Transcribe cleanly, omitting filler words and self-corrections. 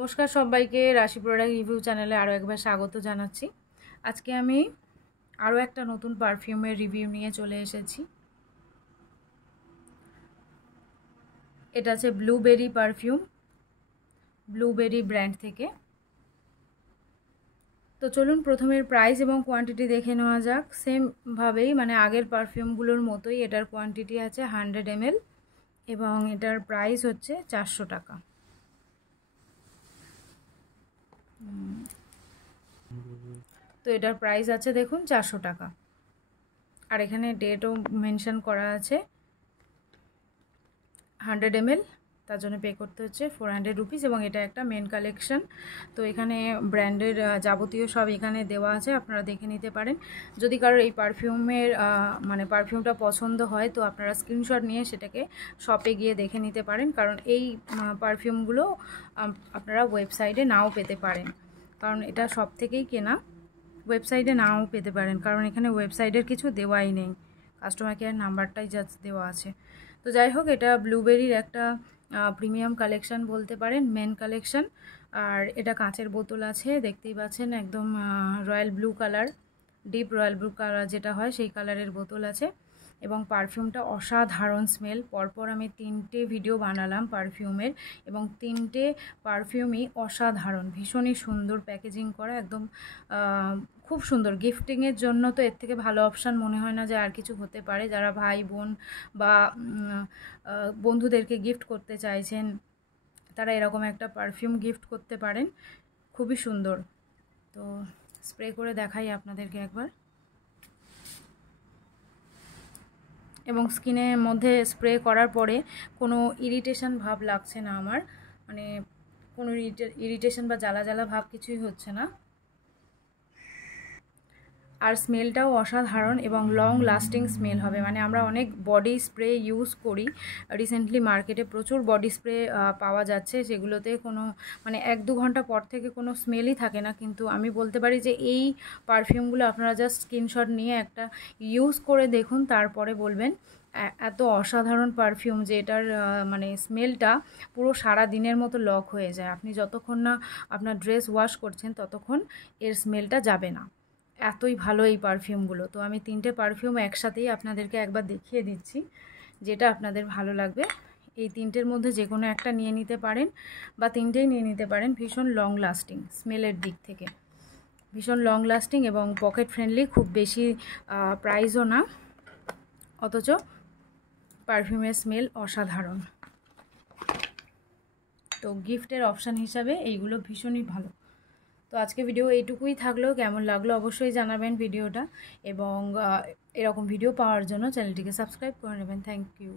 নমস্কার সবাইকে, রাশি প্রোডাক্ট রিভিউ চ্যানেলে আরও একবার স্বাগত জানাচ্ছি। আজকে আমি আরও একটা নতুন পারফিউমের রিভিউ নিয়ে চলে এসেছি। এটা আছে ব্লুবেরি পারফিউম, ব্লুবেরি ব্র্যান্ড থেকে। তো চলুন প্রথমের প্রাইস এবং কোয়ান্টিটি দেখে নেওয়া যাক। সেমভাবেই মানে আগের পারফিউমগুলোর মতোই এটার কোয়ান্টিটি আছে 100 ml এবং এটার প্রাইস হচ্ছে 400 টাকা। তো এটার প্রাইস আছে দেখুন 400 টাকা। আর এখানে ডেটও মেনশন করা আছে। 100 ml, তার জন্য পে করতে হচ্ছে 400 রুপিস এবং এটা একটা মেন কালেকশন। তো এখানে ব্র্যান্ডের যাবতীয় সব এখানে দেওয়া আছে, আপনারা দেখে নিতে পারেন। যদি কারোর এই পারফিউমের মানে পারফিউমটা পছন্দ হয় তো আপনারা স্ক্রিনশট নিয়ে সেটাকে শপে গিয়ে দেখে নিতে পারেন, কারণ এই পারফিউমগুলো আপনারা ওয়েবসাইটে নাও পেতে পারেন, কারণ এটা সব থেকেই কেনা। ওয়েবসাইটে নাও পেতে পারেন কারণ এখানে ওয়েবসাইটের কিছু দেওয়াই নেই, কাস্টমার কেয়ার নাম্বারটাই জাস্ট দেওয়া আছে। তো যাই হোক, এটা ব্লুবেরির একটা প্রিমিয়াম কালেকশন বলতে পারেন, মেন কালেকশন। আর এটা কাঁচের বোতল আছে, দেখতেই পাচ্ছেন একদম royal blue colour, deep royal blue colour যেটা হয় সেই কালারের বোতল আছে। এবং পারফিউমটা অসাধারণ স্মেল। পরপর আমি 3টে ভিডিও বানালাম পারফিউমের এবং 3টে পারফিউমই অসাধারণ, ভীষণই সুন্দর প্যাকেজিং করা, একদম খুব সুন্দর। গিফটিংয়ের জন্য তো এর থেকে ভালো অপশান মনে হয় না যে আর কিছু হতে পারে। যারা ভাই বোন বা বন্ধুদেরকে গিফট করতে চাইছেন তারা এরকম একটা পারফিউম গিফট করতে পারেন, খুবই সুন্দর। তো স্প্রে করে দেখাই আপনাদেরকে একবার। এবং স্কিনের মধ্যে স্প্রে করার পরে কোনো ইরিটেশন ভাব লাগছে না আমার, মানে কোনো ইরিটেশন বা জ্বালা জ্বালা ভাব কিছুই হচ্ছে না। আর স্মেলটাও অসাধারণ এবং লং লাস্টিং স্মেল হবে। মানে আমরা অনেক বডি স্প্রে ইউজ করি, রিসেন্টলি মার্কেটে প্রচুর বডি স্প্রে পাওয়া যাচ্ছে, সেগুলোতে কোনো মানে 1-2 ঘন্টা পর থেকে কোনো স্মেলই থাকে না। কিন্তু আমি বলতে পারি যে এই পারফিউমগুলো আপনারা জাস্ট স্ক্রিনশট নিয়ে একটা ইউজ করে দেখুন, তারপরে বলবেন এত অসাধারণ পারফিউম যে এটার মানে স্মেলটা পুরো সারা দিনের মতো লক হয়ে যায়। আপনি যতক্ষণ না আপনার ড্রেস ওয়াশ করছেন ততক্ষণ এর স্মেলটা যাবে না, এতই ভালো এই পারফিউমগুলো। তো আমি 3টে পারফিউম একসাথেই আপনাদেরকে একবার দেখিয়ে দিচ্ছি, যেটা আপনাদের ভালো লাগবে। এই 3টের মধ্যে যে কোনো একটা নিয়ে নিতে পারেন বা 3টেই নিয়ে নিতে পারেন। ভীষণ লং লাস্টিং স্মেলের দিক থেকে, ভীষণ লং লাস্টিং এবং পকেট ফ্রেন্ডলি, খুব বেশি প্রাইসও না, অথচ পারফিউমের স্মেল অসাধারণ। তো গিফটের অপশান হিসাবে এইগুলো ভীষণই ভালো। তো আজকে ভিডিও এইটুকুই থাকলো, কেমন লাগলো অবশ্যই জানাবেন ভিডিওটা, এবং এরকম ভিডিও পাওয়ার জন্য চ্যানেলটিকে সাবস্ক্রাইব করে নেবেন। Thank you.